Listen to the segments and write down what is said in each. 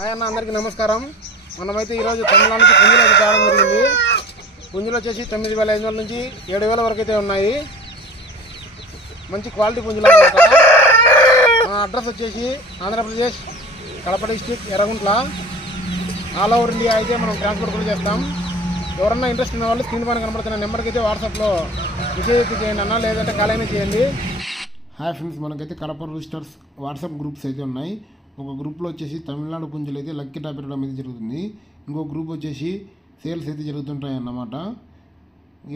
Hi అన్న, అందరికీ నమస్కారం. మనమైతే ఈరోజు తమిళనాడుకి పుంజులు అయితే తేవడం జరిగింది. పుంజులు వచ్చేసి 9,500 నుంచి 7,000 వరకు అయితే ఉన్నాయి. మంచి క్వాలిటీ పుంజులు అన్నమాట. మా అడ్రస్ వచ్చేసి Andhra Pradesh Kadapa district Erraguntla. All over India అయితే మనం ట్రాన్స్పోర్ట్ కూడా చేస్తాం. ఎవరన్నా ఇంట్రెస్ట్ ఉన్న వాళ్ళు స్క్రీన్ పైన కనబడుతున్న నెంబర్కి అయితే వాట్సాప్లో మెసేజ్ అయితే చేయండి అన్న, లేదంటే కాల్ అయినా చేయండి. హాయ్ ఫ్రెండ్స్, మనకైతే కడప రూస్టర్స్ వాట్సాప్ గ్రూప్స్ అయితే ఉన్నాయి. ఒక గ్రూప్లో వచ్చేసి తమిళనాడు పుంజులు అయితే లక్కీ టాప్ పెట్టడం అయితే జరుగుతుంది. ఇంకో గ్రూప్ వచ్చేసి సేల్స్ అయితే జరుగుతుంటాయి అన్నమాట.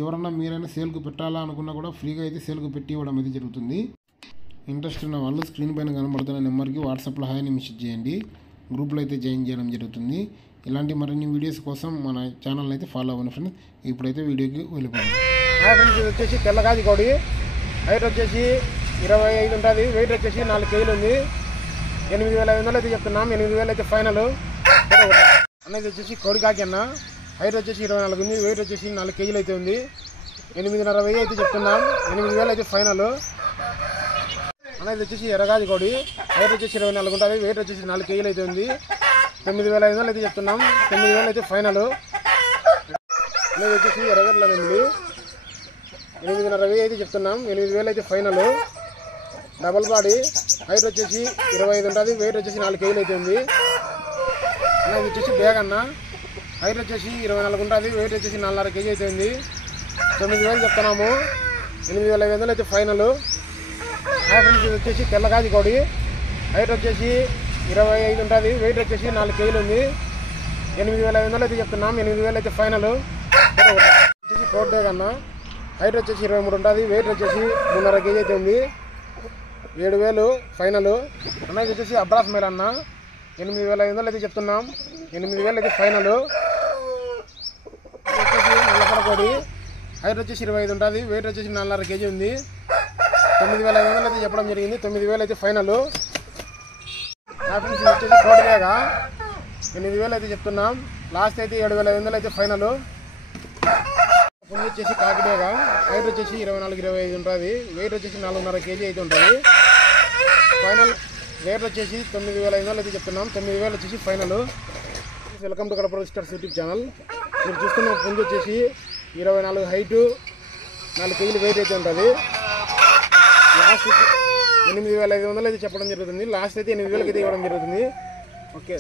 ఎవరన్నా మీరైనా సేల్కు పెట్టాలా అనుకున్నా కూడా ఫ్రీగా అయితే సేల్కు పెట్టి ఇవ్వడం అయితే జరుగుతుంది. ఇంట్రెస్ట్ ఉన్న వాళ్ళు స్క్రీన్ పైన కనబడుతున్న నెంబర్కి వాట్సాప్లో హాయ్ అని మెసేజ్ చేయండి. గ్రూప్లో అయితే జాయిన్ చేయడం జరుగుతుంది. ఇలాంటి మరిన్ని వీడియోస్ కోసం మన ఛానల్ అయితే ఫాలో అవ్వండి ఫ్రెండ్స్. ఇప్పుడైతే వీడియోకి వెళ్ళిపోయాం. హాయ్ ఫ్రెండ్స్, ఇది వచ్చేసి తెల్లగాది కోడి. హైట్ వచ్చేసి 25 ఉంటుంది. వెయిట్ వచ్చేసి 4 కేజీలు ఉంది. 8,500 అయితే చెప్తున్నాం. 8,000 అయితే ఫైనల్ అనేది. వచ్చేసి కోడికాకి అన్న. హైట్ వచ్చేసి 24 ఉంది. వెయిట్ వచ్చేసి 4 కేజీలు అయితే ఉంది. 8,500 అయితే చెప్తున్నాం. 8,000 అయితే ఫైనల్ అనేది. వచ్చేసి ఎర్రగాది కోడి. హైట్ వచ్చేసి 24 ఉంటుంది. వెయిట్ వచ్చేసి 4 కేజీలు అయితే ఉంది. 9,500 అయితే చెప్తున్నాం. 9,000 అయితే ఫైనల్ అనేది. వచ్చేసి ఎర్రగడ్డలండి. 8,500 అయితే చెప్తున్నాం. 8,000 అయితే ఫైనల్. Double body. హైట్ వచ్చేసి 25 ఉంటుంది. వెయిట్ వచ్చేసి 4 కేజీలు అయితే ఉంది. అనేది వచ్చేసి బ్యాగ్ అన్న. హైట్ వచ్చేసి 24 ఉంటుంది. వెయిట్ వచ్చేసి 4.5 కేజీ అయితే ఉంది. 9,000 చెప్తున్నాము. 8,500 అయితే ఫైనల్. ఫ్రెండ్స్, ఇది వచ్చేసి తెల్లగాది కోడి. హైట్ వచ్చేసి 25 ఉంటుంది. వెయిట్ వచ్చేసి 4 కేజీలు ఉంది. 8,500 అయితే చెప్తున్నాం. 8,000 అయితే ఫైనల్ వచ్చేసి కోట్ బ్యాగ్ అన్న. హైట్ వచ్చేసి 23 ఉంటుంది. వెయిట్ వచ్చేసి 3.5 కేజీ అయితే ఉంది. 7,000 ఫైనల్ అనేది. వచ్చేసి అబ్రాస్ మేల్ అన్న. 8,500 అయితే చెప్తున్నాం. 8,000 అయితే ఫైనల్ వచ్చేసి నల్లపడ కోడి. హైట్ వచ్చేసి 25 ఉంటుంది. వెయిట్ వచ్చేసి 4.5 కేజీ ఉంది. 9,500 అయితే చెప్పడం జరిగింది. 9,000 అయితే ఫైనల్. ఫ్రెండ్స్, వచ్చేసి కోడి బ్యాగ్ 8,000 అయితే చెప్తున్నాం. లాస్ట్ అయితే 7,500 అయితే ఫైనల్. పుంజు వచ్చేసి కాకి బ్యాగ్. హైట్ వచ్చేసి 24-25 ఉంటుంది. వెయిట్ వచ్చేసి 4.5 కేజీ అయితే ఉంటుంది. ఫైనల్ రేట్ వచ్చేసి 9,500 అయితే చెప్తున్నాం. 9,000 వచ్చేసి final. Welcome to Kadapa roosters YouTube channel. మీరు చూస్తున్న పుంజు వచ్చేసి 24 హైటు, 4 కేజీలు వెయిట్ అయితే ఉంటుంది. లాస్ట్ 8,500 అయితే చెప్పడం జరుగుతుంది. లాస్ట్ అయితే 8,000 అయితే ఇవ్వడం జరుగుతుంది. ఓకే.